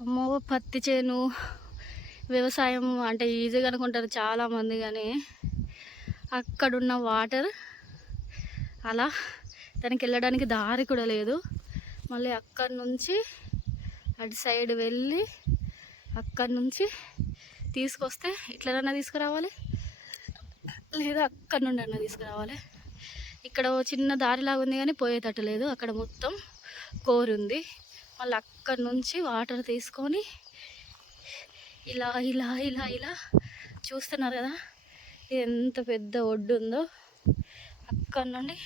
అమ్మో పత్తి చేను వ్యవసాయం అంటే ఈజీగా అనుకుంటారు చాలామంది కానీ అక్కడున్న వాటర్ అలా దానికి వెళ్ళడానికి దారి కూడా లేదు. మళ్ళీ అక్కడి నుంచి అటు సైడ్ వెళ్ళి అక్కడి నుంచి తీసుకొస్తే ఇట్లనన్నా తీసుకురావాలి? లేదా అక్కడి నుండి అన్న తీసుకురావాలి? ఇక్కడ చిన్న దారిలాగా ఉంది కానీ పోయేటట్టు లేదు. అక్కడ మొత్తం కోరుంది. మళ్ళీ అక్కడి నుంచి వాటర్ తీసుకొని ఇలా ఇలా ఇలా ఇలా చూస్తున్నారు కదా ఎంత పెద్ద ఒడ్డు ఉందో. అక్కడి నుండి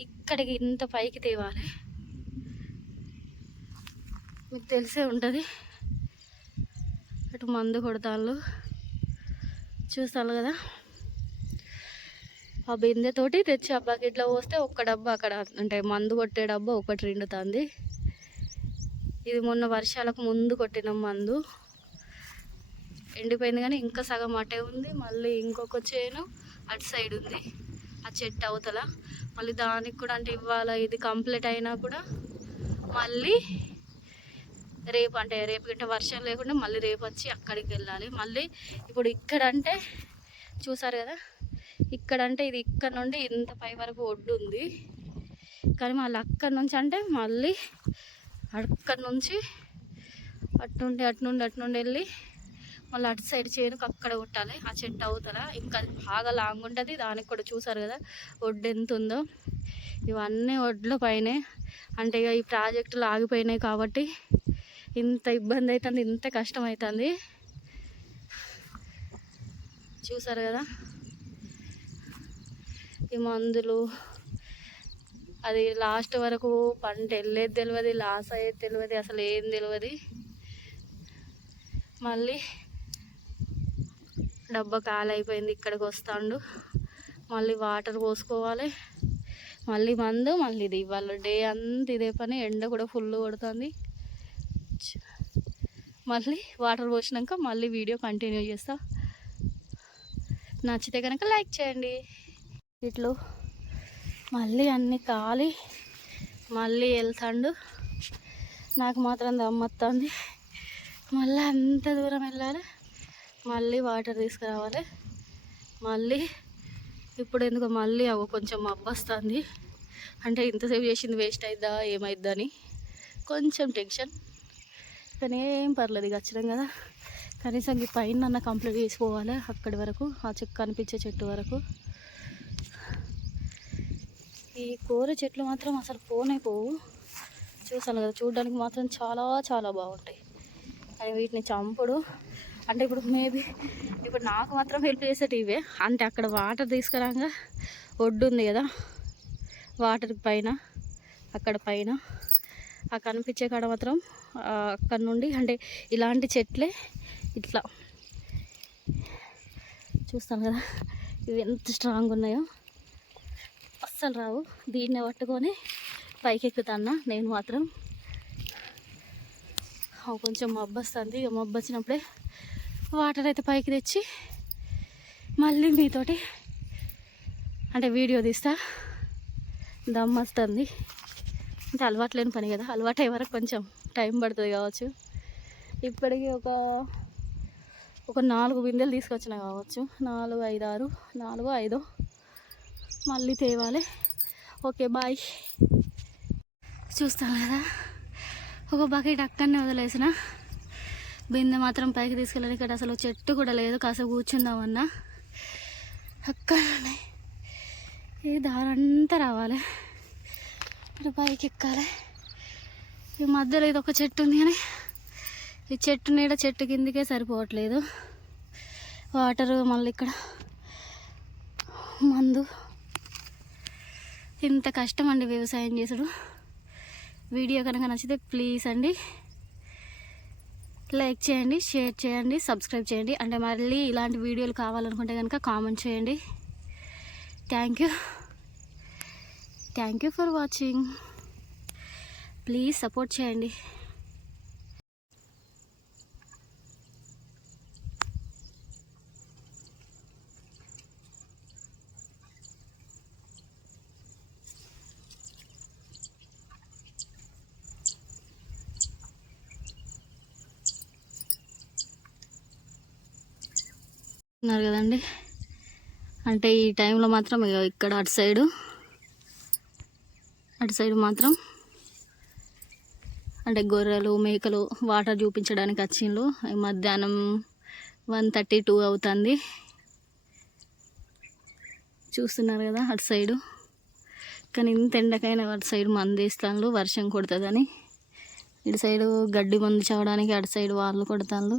ఇక్కడికి ఇంత పైకి తేవాలి. మీకు తెలిసే ఉంటుంది. అటు మందు కొడతాళ్ళు. చూస్తాను కదా ఆ బిందెతోటి తెచ్చి ఆ బకెట్లో పోస్తే ఒక్క డబ్బా అక్కడ అంటే మందు కొట్టే డబ్బా ఒకటి రెండుతుంది. ఇది మొన్న వర్షాలకు ముందు కొట్టిన మందు. ఎండిపోయింది కానీ ఇంకా సగం అటే ఉంది. మళ్ళీ ఇంకొక చేను అటు సైడ్ ఉంది. ఆ చెట్టు అవతల. మళ్ళీ దానికి కూడా అంటే ఇవాళ ఇది కంప్లీట్ అయినా కూడా మళ్ళీ రేపు అంటే రేపు గిట్ట వర్షం లేకుండా మళ్ళీ రేపు వచ్చి అక్కడికి వెళ్ళాలి. మళ్ళీ ఇప్పుడు ఇక్కడ అంటే చూసారు కదా? ఇక్కడ అంటే ఇది ఇక్కడ నుండి ఇంత పై వరకు ఒడ్డు ఉంది కానీ మళ్ళీ అక్కడి నుంచి అంటే మళ్ళీ అక్కడి నుంచి అటు నుండి అటు నుండి అటు నుండి వెళ్ళి మళ్ళీ అటు సైడ్ చేనుకు అక్కడ కొట్టాలి ఆ చెట్టు అవుతారా ఇంకా బాగా లాంగ్ ఉంటుంది. దానికి కూడా చూసారు కదా ఒడ్డు ఎంత ఉందో. ఇవన్నీ ఒడ్ల పైనే. అంటే ఇక ఈ ప్రాజెక్టులు ఆగిపోయినాయి కాబట్టి ఇంత ఇబ్బంది అవుతుంది ఇంత కష్టం అవుతుంది చూసారు కదా? ఈ మందులు అది లాస్ట్ వరకు పంట వెళ్ళేది తెలియదు లాస్ అయ్యేది తెలియదు అసలు ఏం తెలియదు మళ్ళీ డబ్బా కాలు అయిపోయింది ఇక్కడికి వస్తాడు. మళ్ళీ వాటర్ పోసుకోవాలి. మళ్ళీ మందు మళ్ళీ ఇది ఇవాళ డే అంతా ఇదే పని ఎండ కూడా ఫుల్ కొడుతుంది. మళ్ళీ వాటర్ పోసినాక మళ్ళీ వీడియో కంటిన్యూ చేస్తా. నచ్చితే కనుక లైక్ చేయండి. ఇట్లు. మళ్ళీ అన్నీ కాలి. మళ్ళీ వెళ్తాడు. నాకు మాత్రం దమ్మొస్తుంది మళ్ళీ అంత దూరం వెళ్ళాలి. మళ్ళీ వాటర్ తీసుకురావాలి. మళ్ళీ ఇప్పుడు ఎందుకో మళ్ళీ అవ కొంచెం మబ్బొస్తుంది అంటే ఇంతసేపు చేసింది వేస్ట్ అయిద్దా ఏమైద్దా అని కొంచెం టెన్షన్ కానీ ఏం పర్లేదు ఇక వచ్చినాం కదా. కనీసం ఈ పైన కంప్లీట్ చేసిపోవాలి అక్కడి వరకు ఆ చెక్క కనిపించే చెట్టు వరకు. ఈ కూర చెట్లు మాత్రం అసలు పోనే పోవు. చూసాను కదా చూడడానికి మాత్రం చాలా చాలా బాగుంటాయి. కానీ వీటిని చంపుడు. అంటే ఇప్పుడు మేబీ ఇప్పుడు నాకు మాత్రం హెల్ప్ చేసేటి ఇవే. అంటే అక్కడ వాటర్ తీసుకురాగా ఒడ్డు ఉంది కదా వాటర్ పైన అక్కడ పైన. ఆ కనిపించే కాడ మాత్రం అక్కడ నుండి అంటే ఇలాంటి చెట్లే ఇట్లా. చూస్తాను కదా ఇవి ఎంత స్ట్రాంగ్ ఉన్నాయో. అస్సలు రావు. దీన్ని పట్టుకొని పైకి ఎక్కుతాన్న నేను మాత్రం. కొంచెం మబ్బు వస్తుంది ఇక మబ్బు వచ్చినప్పుడే వాటర్ అయితే పైకి తెచ్చి మళ్ళీ మీతోటి అంటే వీడియో తీస్తా. దమ్ వస్తుంది అంటే అలవాటు లేని పని కదా. అలవాటు అయ్యే వరకు కొంచెం టైం పడుతుంది కావచ్చు. ఇప్పటికీ ఒక ఒక నాలుగు బిందెలు తీసుకొచ్చిన కావచ్చు. నాలుగు ఐదు ఆరు నాలుగు ఐదు. మళ్ళీ తేవాలి. ఓకే బాయ్ చూస్తాం కదా? ఒక బకెట్ అక్కడనే వదిలేసిన. బిందె మాత్రం పైకి తీసుకెళ్ళాను ఇక్కడ అసలు చెట్టు కూడా లేదు. కాసేపు కూర్చుందామన్నా. అక్కడనే ఈ దారంతా రావాలి. ఇక్కడ పైకి ఎక్కాలి. ఈ మధ్యలో ఇది ఒక చెట్టు ఉంది కానీ ఈ చెట్టు నీడ చెట్టు కిందికే సరిపోవట్లేదు. వాటరు మళ్ళీ ఇక్కడ. మందు. ఇంత కష్టం అండి వ్యవసాయం చేసుడు. వీడియో కనుక నచ్చితే ప్లీజ్ అండి. లైక్ చేయండి షేర్ చేయండి సబ్స్క్రైబ్ చేయండి. అంటే మళ్ళీ ఇలాంటి వీడియోలు కావాలనుకుంటే కనుక కామెంట్ చేయండి. Thank you thank you for watching please support చేయండి. చూస్తున్నారు కదండి. అంటే ఈ టైంలో మాత్రం ఇక్కడ అటు సైడు అటు సైడ్ మాత్రం అంటే గొర్రెలు మేకలు వాటర్ చూపించడానికి వచ్చిండ్రు. మధ్యాహ్నం వన్ థర్టీ టూ అవుతుంది. చూస్తున్నారు కదా అటు సైడు కానీ ఇంత ఎండకైనా అటు సైడ్ మందు వేస్తాను వర్షం కొడుతుందని. ఇటు సైడు గడ్డి మందు చవడానికి అటు సైడ్ వాళ్ళు కొడతాను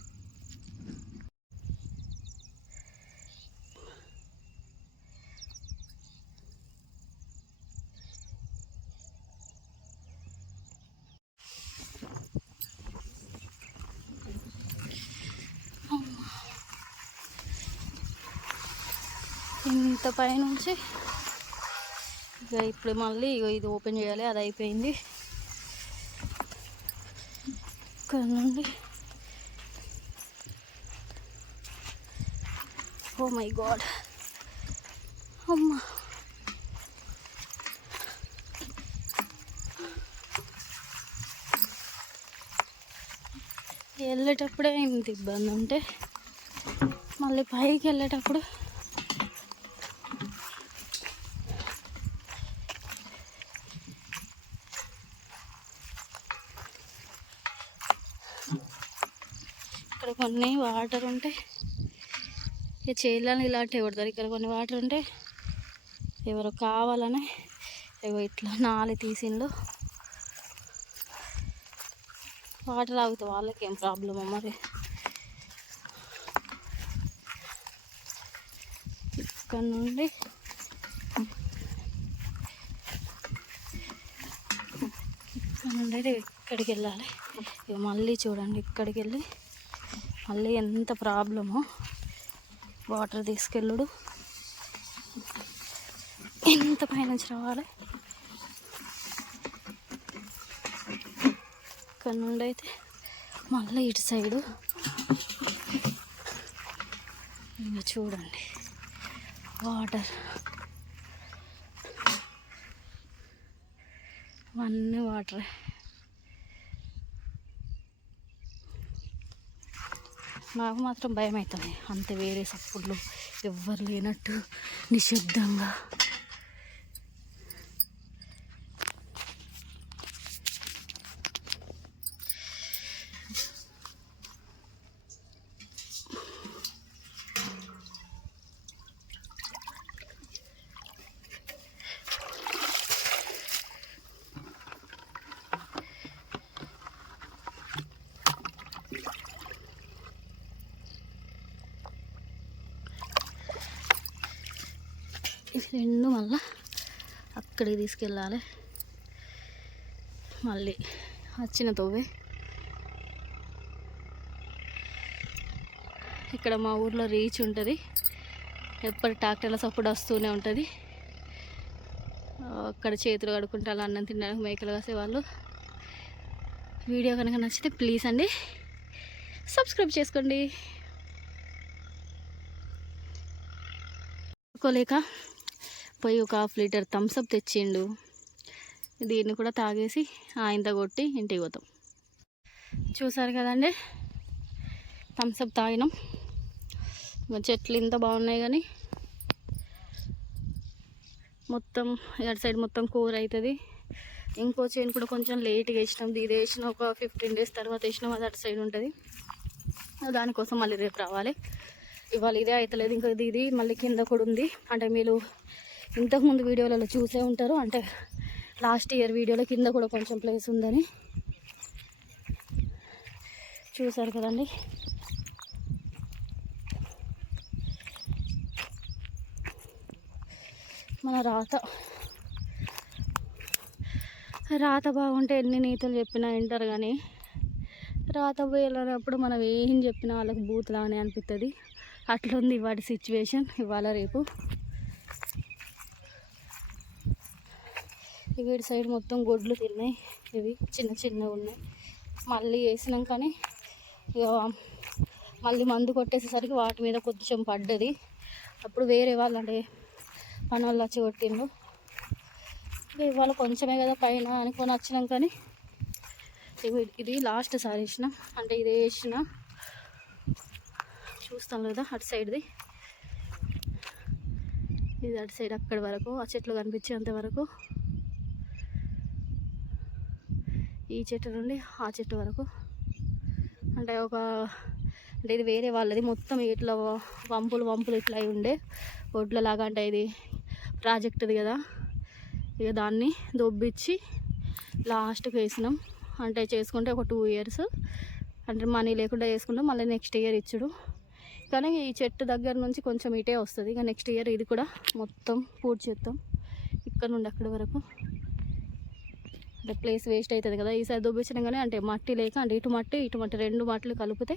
ఇంత పైనుంచి. ఇక ఇప్పుడు మళ్ళీ ఇగో ఇది ఓపెన్ చేయాలి అది అయిపోయింది. ఇక్కడ నుండి. Oh my God. అమ్మా. వెళ్ళేటప్పుడే ఇంత ఇబ్బంది ఉంటే మళ్ళీ పైకి వెళ్ళేటప్పుడు ఇక్కడ కొన్ని వాటర్ ఉంటే ఇక చేయాలని ఇలాంటివి పడతారు. ఇక్కడ కొన్ని వాటర్ ఉంటే ఎవరు కావాలని ఏవో ఇట్లా నాలి తీసిండు వాటర్ ఆగితే వాళ్ళకి ఏం ప్రాబ్లమ్ మరి? ఇక్కడ నుండి ఇక్కడ నుండి అయితే ఇక్కడికి వెళ్ళాలి ఇక మళ్ళీ చూడండి ఇక్కడికి వెళ్ళి మళ్ళీ ఎంత ప్రాబ్లమో. వాటర్ తీసుకెళ్ళుడు. ఎంత పైనుంచి రావాలి? ఇక్కడ నుండి అయితే మళ్ళీ ఇటు సైడు. ఇంకా చూడండి. వాటర్. అన్నీ వాటరే. నాకు మాత్రం భయం అవుతుంది అంత వేరే సప్పుళ్ళు ఎవ్వరు లేనట్టు నిశ్శబ్దంగా. రెండు మళ్ళా అక్కడికి తీసుకెళ్ళాలి. మళ్ళీ వచ్చిన తవ్వే ఇక్కడ మా ఊర్లో రీచ్ ఉంటుంది. ఎప్పటి ట్రాక్టర్ల సప్పుడు వస్తూనే ఉంటుంది. అక్కడ చేతులు కడుక్కుంటారు అన్నం తినడానికి మేకలు కాసే వాళ్ళు. వీడియో కనుక నచ్చితే ప్లీజ్ అండి సబ్స్క్రైబ్ చేసుకోండి. కోలేక. పోయి ఒక హాఫ్ లీటర్ థమ్స్అప్ తెచ్చిండు. దీన్ని కూడా తాగేసి ఆయంత కొట్టి ఇంటికి పోతాం. చూసారు కదండి? థమ్స్అప్ తాగినాం. చెట్లు ఇంత బాగున్నాయి కానీ మొత్తం అటు సైడ్ మొత్తం కూర అవుతుంది ఇంకో చైన్ కూడా కొంచెం లేట్గా వేసినాం. ఇది వేసిన ఒక ఫిఫ్టీన్ డేస్ తర్వాత వేసినాం. అది అటు సైడ్ ఉంటుంది. దానికోసం మళ్ళీ రేపు రావాలి. ఇవాళ ఇదే అవుతలేదు ఇంకా ఇది ఇది మళ్ళీ కింద కూడా ఉంది. అంటే మీరు ఇంతకుముందు వీడియోలలో చూసే ఉంటారు. అంటే లాస్ట్ ఇయర్ వీడియోలో కింద కూడా కొంచెం ప్లేస్ ఉందని చూసారు కదండి. మన రాత. రాత బాగుంటే ఎన్ని నీతులు చెప్పినా వింటారు కానీ రాత వెళ్ళినప్పుడు మనం ఏం చెప్పినా వాళ్ళకి బూతులానే అనిపిస్తుంది అట్లుంది వాటి సిచ్యువేషన్ ఇవాళ రేపు ఇవి ఇటు సైడ్ మొత్తం గొడ్లు తిన్నాయి. ఇవి చిన్న చిన్నవి ఉన్నాయి. మళ్ళీ వేసినాకనే ఇక మళ్ళీ మందు కొట్టేసేసరికి వాటి మీద కొంచెం పడ్డది. అప్పుడు వేరే వాళ్ళు అంటే పని వాళ్ళు వచ్చి కొట్టిండు ఇక ఇవాళ కొంచెమే కదా పైన అనుకొని వచ్చినాం కానీ ఇది లాస్ట్ సారి వేసిన. అంటే ఇది వేసిన. చూస్తాం కదా అటు సైడ్ది. ఇది అటు సైడ్ అక్కడి వరకు ఆ చెట్లు కనిపించేంత వరకు. ఈ చెట్టు నుండి ఆ చెట్టు వరకు. అంటే ఒక అంటే ఇది వేరే వాళ్ళది. మొత్తం ఇట్లా వంపులు వంపులు ఇట్లా అయి ఉండే ఒడ్లలాగా అంటే ఇది ప్రాజెక్టుది కదా. ఇక దాన్ని దొబ్బిచ్చి లాస్ట్కి వేసినాం. అంటే చేసుకుంటే ఒక టూ ఇయర్స్. అంటే మనీ లేకుండా చేసుకుంటాం మళ్ళీ నెక్స్ట్ ఇయర్ ఇచ్చుడు. కానీ ఈ చెట్టు దగ్గర నుంచి కొంచెం ఇటే వస్తుంది. ఇక నెక్స్ట్ ఇయర్ ఇది కూడా మొత్తం పూర్తి చేస్తాం ఇక్కడ నుండి అక్కడి వరకు. అంటే ప్లేస్ వేస్ట్ అవుతుంది కదా ఈసారి దుబ్బించడం కానీ అంటే మట్టి లేక అంటే ఇటు మట్టి ఇటు మట్టి రెండు మట్టలు కలిపితే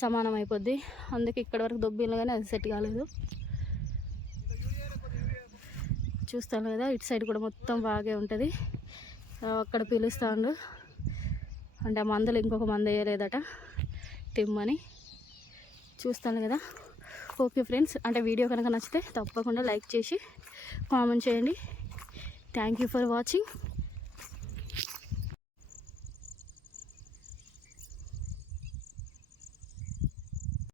సమానం అయిపోద్ది. అందుకే ఇక్కడ వరకు దొబ్బిన కానీ అది సెట్ కాలేదు. చూస్తాను కదా ఇటు సైడ్ కూడా మొత్తం బాగా ఉంటుంది. అక్కడ పిలుస్తాడు. అంటే ఆ మందులు ఇంకొక మంద వేయలేదట తిమ్మని చూస్తాను కదా. ఓకే ఫ్రెండ్స్ అంటే వీడియో కనుక నచ్చితే తప్పకుండా లైక్ చేసి కామెంట్ చేయండి. Thank you for watching